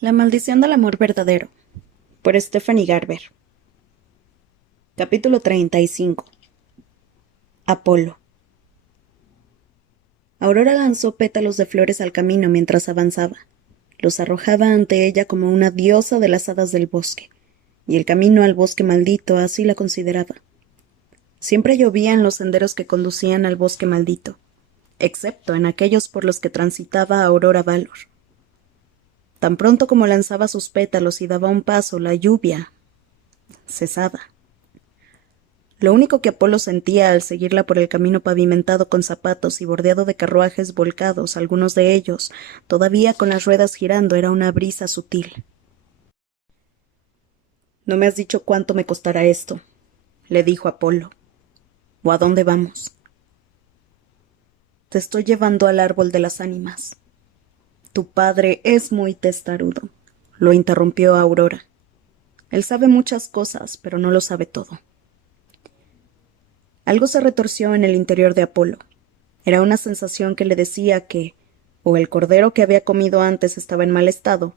La maldición del amor verdadero, por Stephanie Garber. Capítulo 35. Apolo. Aurora lanzó pétalos de flores al camino mientras avanzaba. Los arrojaba ante ella como una diosa de las hadas del bosque, y el camino al bosque maldito así la consideraba. Siempre llovía en los senderos que conducían al bosque maldito, excepto en aquellos por los que transitaba Aurora Valor. Tan pronto como lanzaba sus pétalos y daba un paso, la lluvia cesaba. Lo único que Apolo sentía al seguirla por el camino pavimentado con zapatos y bordeado de carruajes volcados, algunos de ellos, todavía con las ruedas girando, era una brisa sutil. «No me has dicho cuánto me costará esto», le dijo Apolo. «¿O a dónde vamos?» «Te estoy llevando al árbol de las ánimas». «Tu padre es muy testarudo», lo interrumpió Aurora. «Él sabe muchas cosas, pero no lo sabe todo». Algo se retorció en el interior de Apolo. Era una sensación que le decía que o el cordero que había comido antes estaba en mal estado,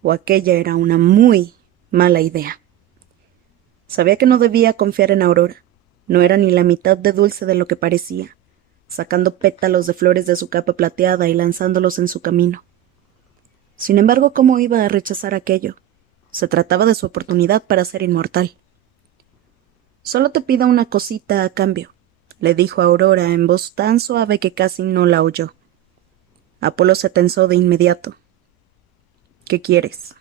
o aquella era una muy mala idea. Sabía que no debía confiar en Aurora. No era ni la mitad de dulce de lo que parecía, sacando pétalos de flores de su capa plateada y lanzándolos en su camino. Sin embargo, ¿cómo iba a rechazar aquello? Se trataba de su oportunidad para ser inmortal. «Solo te pido una cosita a cambio», le dijo Aurora en voz tan suave que casi no la oyó. Apolo se tensó de inmediato. «¿Qué quieres?»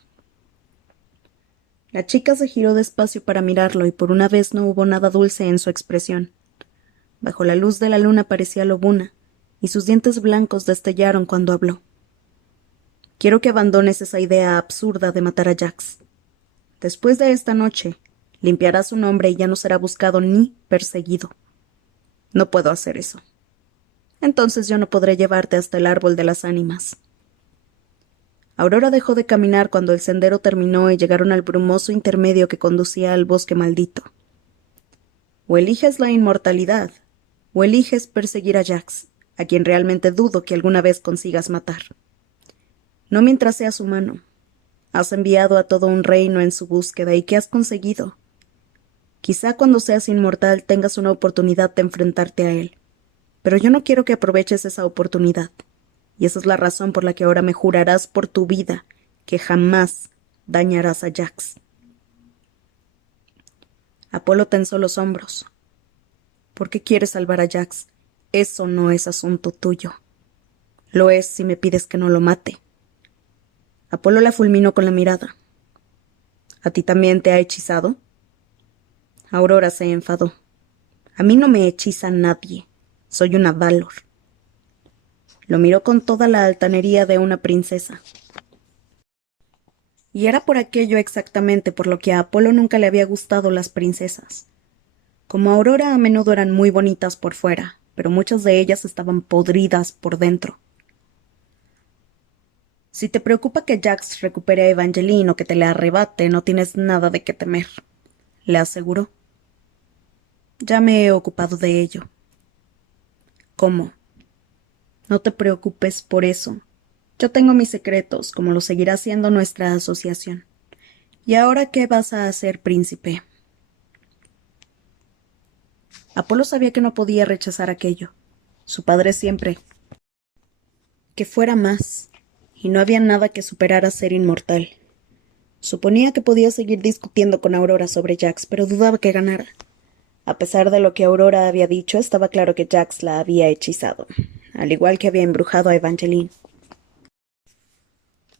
La chica se giró despacio para mirarlo y por una vez no hubo nada dulce en su expresión. Bajo la luz de la luna parecía lobuna, y sus dientes blancos destellaron cuando habló. «Quiero que abandones esa idea absurda de matar a Jax. Después de esta noche, limpiará su nombre y ya no será buscado ni perseguido. No puedo hacer eso. Entonces yo no podré llevarte hasta el árbol de las ánimas». Aurora dejó de caminar cuando el sendero terminó y llegaron al brumoso intermedio que conducía al bosque maldito. «O eliges la inmortalidad, o eliges perseguir a Jax, a quien realmente dudo que alguna vez consigas matar. No mientras seas humano. Has enviado a todo un reino en su búsqueda, ¿y qué has conseguido? Quizá cuando seas inmortal tengas una oportunidad de enfrentarte a él, pero yo no quiero que aproveches esa oportunidad. Y esa es la razón por la que ahora me jurarás por tu vida que jamás dañarás a Jax». Apolo tensó los hombros. «¿Por qué quieres salvar a Jax? Eso no es asunto tuyo. Lo es si me pides que no lo mate». Apolo la fulminó con la mirada. «¿A ti también te ha hechizado?» Aurora se enfadó. «A mí no me hechiza nadie. Soy una Valor». Lo miró con toda la altanería de una princesa. Y era por aquello exactamente por lo que a Apolo nunca le había gustado las princesas. Como Aurora a menudo eran muy bonitas por fuera, pero muchas de ellas estaban podridas por dentro. «Si te preocupa que Jax recupere a Evangeline o que te le arrebate, no tienes nada de qué temer», le aseguró. «Ya me he ocupado de ello». «¿Cómo?» «No te preocupes por eso. Yo tengo mis secretos, como lo seguirá siendo nuestra asociación. ¿Y ahora qué vas a hacer, príncipe?» Apolo sabía que no podía rechazar aquello. Su padre siempre. Que fuera más, y no había nada que superara ser inmortal. Suponía que podía seguir discutiendo con Aurora sobre Jax, pero dudaba que ganara. A pesar de lo que Aurora había dicho, estaba claro que Jax la había hechizado, al igual que había embrujado a Evangeline.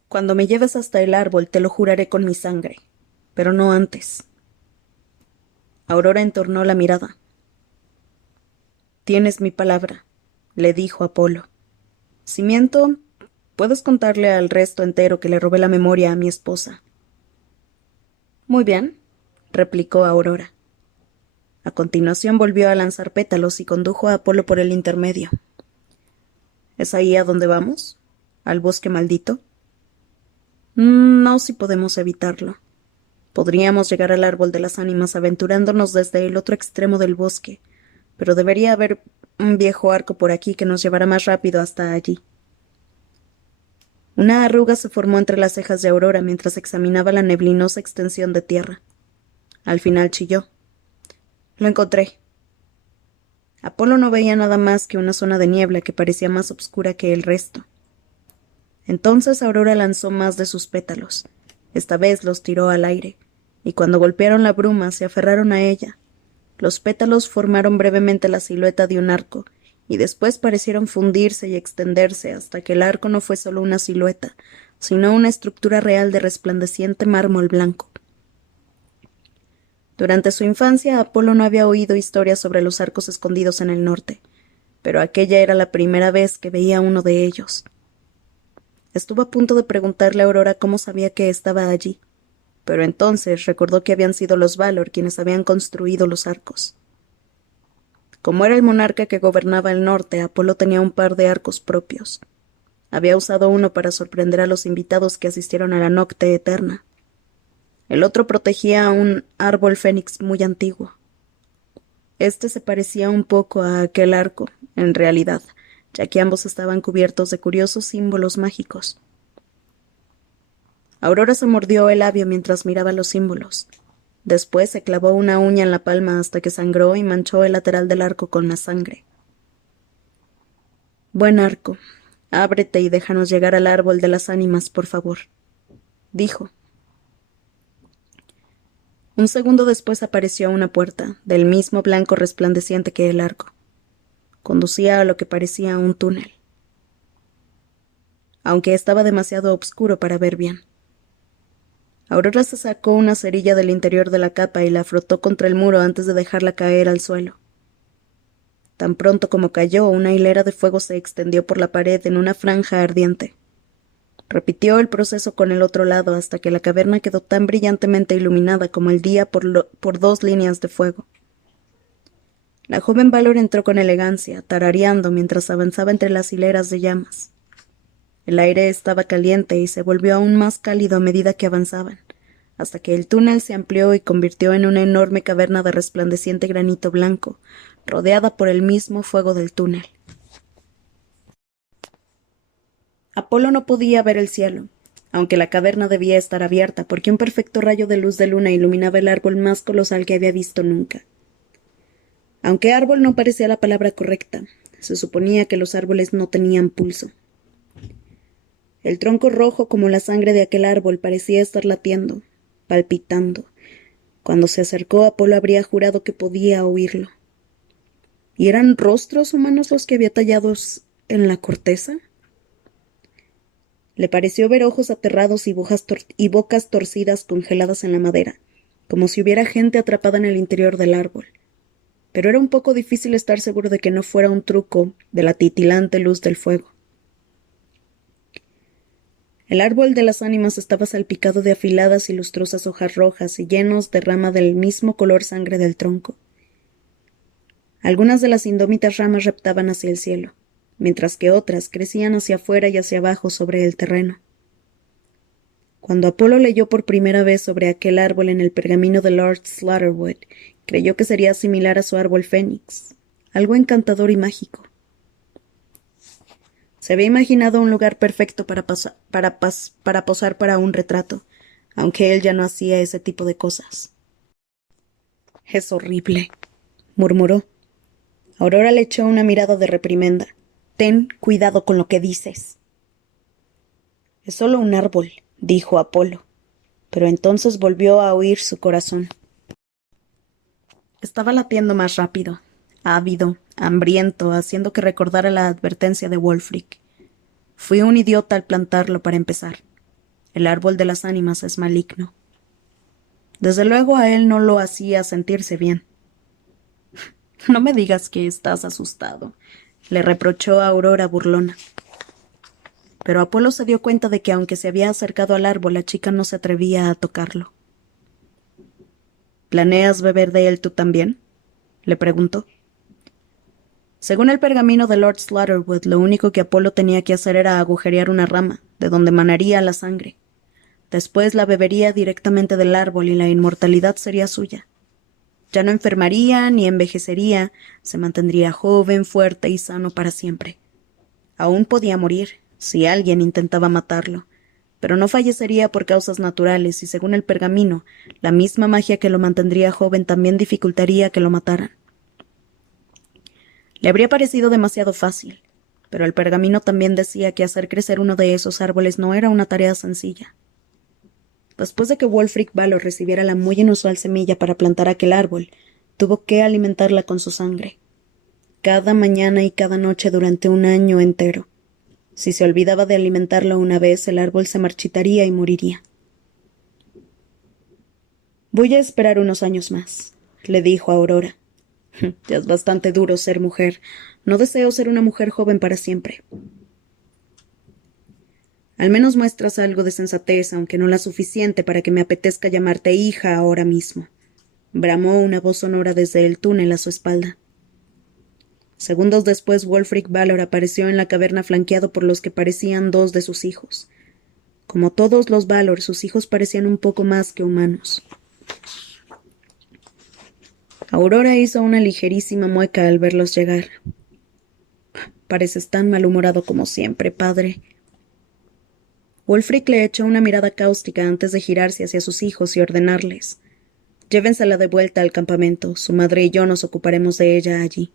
«Cuando me lleves hasta el árbol te lo juraré con mi sangre, pero no antes». Aurora entornó la mirada. «Tienes mi palabra», le dijo Apolo. «Si miento, puedes contarle al resto entero que le robé la memoria a mi esposa». «Muy bien», replicó Aurora. A continuación volvió a lanzar pétalos y condujo a Apolo por el intermedio. «¿Es ahí a donde vamos? ¿Al bosque maldito?» «No, si podemos evitarlo. Podríamos llegar al árbol de las ánimas aventurándonos desde el otro extremo del bosque, pero debería haber un viejo arco por aquí que nos llevará más rápido hasta allí». Una arruga se formó entre las cejas de Aurora mientras examinaba la neblinosa extensión de tierra. Al final chilló. Lo encontré. Apolo no veía nada más que una zona de niebla que parecía más oscura que el resto. Entonces Aurora lanzó más de sus pétalos. Esta vez los tiró al aire, y cuando golpearon la bruma se aferraron a ella. Los pétalos formaron brevemente la silueta de un arco, y después parecieron fundirse y extenderse hasta que el arco no fue solo una silueta, sino una estructura real de resplandeciente mármol blanco. Durante su infancia, Apolo no había oído historias sobre los arcos escondidos en el norte, pero aquella era la primera vez que veía uno de ellos. Estuvo a punto de preguntarle a Aurora cómo sabía que estaba allí, pero entonces recordó que habían sido los Valor quienes habían construido los arcos. Como era el monarca que gobernaba el norte, Apolo tenía un par de arcos propios. Había usado uno para sorprender a los invitados que asistieron a la Nocte Eterna. El otro protegía a un árbol fénix muy antiguo. Este se parecía un poco a aquel arco, en realidad, ya que ambos estaban cubiertos de curiosos símbolos mágicos. Aurora se mordió el labio mientras miraba los símbolos. Después se clavó una uña en la palma hasta que sangró y manchó el lateral del arco con la sangre. «Buen arco. Ábrete y déjanos llegar al árbol de las ánimas, por favor», dijo. Un segundo después apareció una puerta, del mismo blanco resplandeciente que el arco. Conducía a lo que parecía un túnel, aunque estaba demasiado oscuro para ver bien. Aurora se sacó una cerilla del interior de la capa y la frotó contra el muro antes de dejarla caer al suelo. Tan pronto como cayó, una hilera de fuego se extendió por la pared en una franja ardiente. Repitió el proceso con el otro lado hasta que la caverna quedó tan brillantemente iluminada como el día por dos líneas de fuego. La joven Valor entró con elegancia, tarareando mientras avanzaba entre las hileras de llamas. El aire estaba caliente y se volvió aún más cálido a medida que avanzaban, hasta que el túnel se amplió y convirtió en una enorme caverna de resplandeciente granito blanco, rodeada por el mismo fuego del túnel. Apolo no podía ver el cielo, aunque la caverna debía estar abierta porque un perfecto rayo de luz de luna iluminaba el árbol más colosal que había visto nunca. Aunque árbol no parecía la palabra correcta, se suponía que los árboles no tenían pulso. El tronco rojo como la sangre de aquel árbol parecía estar latiendo, palpitando. Cuando se acercó, Apolo habría jurado que podía oírlo. ¿Y eran rostros humanos los que había tallados en la corteza? Le pareció ver ojos aterrados y bocas torcidas congeladas en la madera, como si hubiera gente atrapada en el interior del árbol. Pero era un poco difícil estar seguro de que no fuera un truco de la titilante luz del fuego. El árbol de las ánimas estaba salpicado de afiladas y lustrosas hojas rojas y llenos de rama del mismo color sangre del tronco. Algunas de las indómitas ramas reptaban hacia el cielo, mientras que otras crecían hacia afuera y hacia abajo sobre el terreno. Cuando Apolo leyó por primera vez sobre aquel árbol en el pergamino de Lord Slaughterwood, creyó que sería similar a su árbol fénix, algo encantador y mágico. Se había imaginado un lugar perfecto para posar para un retrato, aunque él ya no hacía ese tipo de cosas. «Es horrible», murmuró. Aurora le echó una mirada de reprimenda. «Ten cuidado con lo que dices». «Es solo un árbol», dijo Apolo, pero entonces volvió a oír su corazón. Estaba latiendo más rápido, ávido, hambriento, haciendo que recordara la advertencia de Wulfric. Fui un idiota al plantarlo para empezar. El árbol de las ánimas es maligno. Desde luego a él no lo hacía sentirse bien. «No me digas que estás asustado», le reprochó a Aurora burlona. Pero Apolo se dio cuenta de que aunque se había acercado al árbol, la chica no se atrevía a tocarlo. «¿Planeas beber de él tú también?», le preguntó. Según el pergamino de Lord Slaughterwood, lo único que Apolo tenía que hacer era agujerear una rama, de donde manaría la sangre. Después la bebería directamente del árbol y la inmortalidad sería suya. Ya no enfermaría ni envejecería, se mantendría joven, fuerte y sano para siempre. Aún podía morir, si alguien intentaba matarlo, pero no fallecería por causas naturales y, según el pergamino, la misma magia que lo mantendría joven también dificultaría que lo mataran. Le habría parecido demasiado fácil, pero el pergamino también decía que hacer crecer uno de esos árboles no era una tarea sencilla. Después de que Wulfric Valor recibiera la muy inusual semilla para plantar aquel árbol, tuvo que alimentarla con su sangre, cada mañana y cada noche durante un año entero. Si se olvidaba de alimentarlo una vez, el árbol se marchitaría y moriría. «Voy a esperar unos años más», le dijo a Aurora. «Ya es bastante duro ser mujer. No deseo ser una mujer joven para siempre». «Al menos muestras algo de sensatez, aunque no la suficiente para que me apetezca llamarte hija ahora mismo», bramó una voz sonora desde el túnel a su espalda. Segundos después, Wulfric Valor apareció en la caverna flanqueado por los que parecían dos de sus hijos. Como todos los Valor, sus hijos parecían un poco más que humanos. Aurora hizo una ligerísima mueca al verlos llegar. «Pareces tan malhumorado como siempre, padre». Wulfric le echó una mirada cáustica antes de girarse hacia sus hijos y ordenarles: «Llévensela de vuelta al campamento. Su madre y yo nos ocuparemos de ella allí».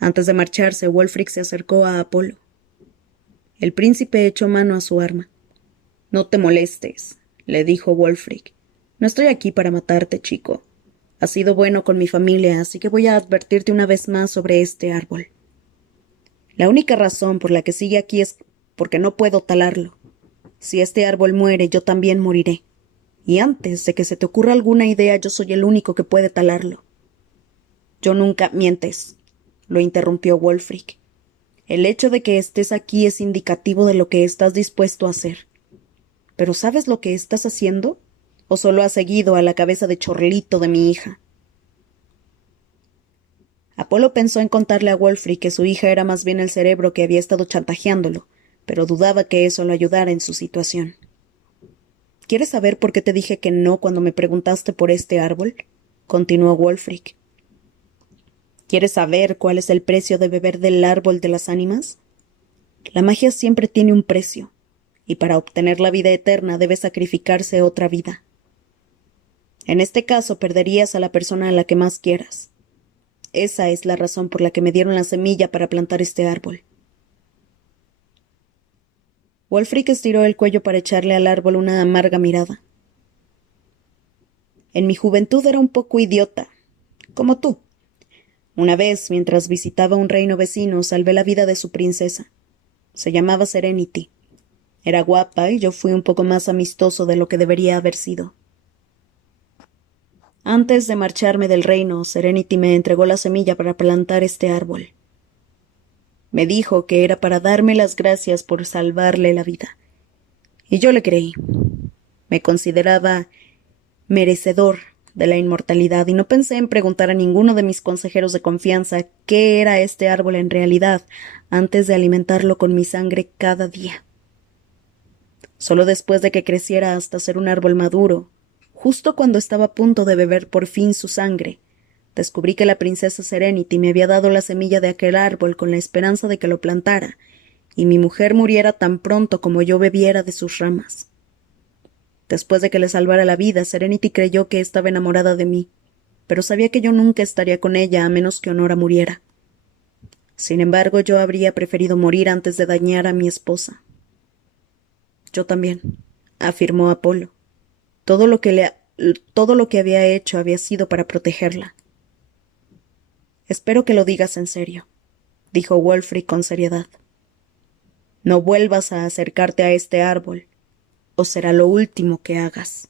Antes de marcharse, Wulfric se acercó a Apolo. El príncipe echó mano a su arma. «No te molestes», le dijo Wulfric. «No estoy aquí para matarte, chico. Has sido bueno con mi familia, así que voy a advertirte una vez más sobre este árbol. La única razón por la que sigue aquí es porque no puedo talarlo. Si este árbol muere, yo también moriré. Y antes de que se te ocurra alguna idea, yo soy el único que puede talarlo». «Yo nunca mientes», lo interrumpió Wulfric. «El hecho de que estés aquí es indicativo de lo que estás dispuesto a hacer. ¿Pero sabes lo que estás haciendo? ¿O solo has seguido a la cabeza de chorlito de mi hija?» Apolo pensó en contarle a Wulfric que su hija era más bien el cerebro que había estado chantajeándolo, pero dudaba que eso lo ayudara en su situación. «¿Quieres saber por qué te dije que no cuando me preguntaste por este árbol?», continuó Wulfric. «¿Quieres saber cuál es el precio de beber del árbol de las ánimas? La magia siempre tiene un precio, y para obtener la vida eterna debe sacrificarse otra vida. En este caso perderías a la persona a la que más quieras. Esa es la razón por la que me dieron la semilla para plantar este árbol». Wulfric estiró el cuello para echarle al árbol una amarga mirada. «En mi juventud era un poco idiota, como tú. Una vez, mientras visitaba un reino vecino, salvé la vida de su princesa. Se llamaba Serenity. Era guapa y yo fui un poco más amistoso de lo que debería haber sido. Antes de marcharme del reino, Serenity me entregó la semilla para plantar este árbol. Me dijo que era para darme las gracias por salvarle la vida. Y yo le creí. Me consideraba merecedor de la inmortalidad y no pensé en preguntar a ninguno de mis consejeros de confianza qué era este árbol en realidad antes de alimentarlo con mi sangre cada día. Solo después de que creciera hasta ser un árbol maduro, justo cuando estaba a punto de beber por fin su sangre, descubrí que la princesa Serenity me había dado la semilla de aquel árbol con la esperanza de que lo plantara, y mi mujer muriera tan pronto como yo bebiera de sus ramas. Después de que le salvara la vida, Serenity creyó que estaba enamorada de mí, pero sabía que yo nunca estaría con ella a menos que Honora muriera. Sin embargo, yo habría preferido morir antes de dañar a mi esposa. «Yo también», afirmó Apolo. Todo lo que había hecho había sido para protegerla. «Espero que lo digas en serio», dijo Wulfric con seriedad. «No vuelvas a acercarte a este árbol, o será lo último que hagas».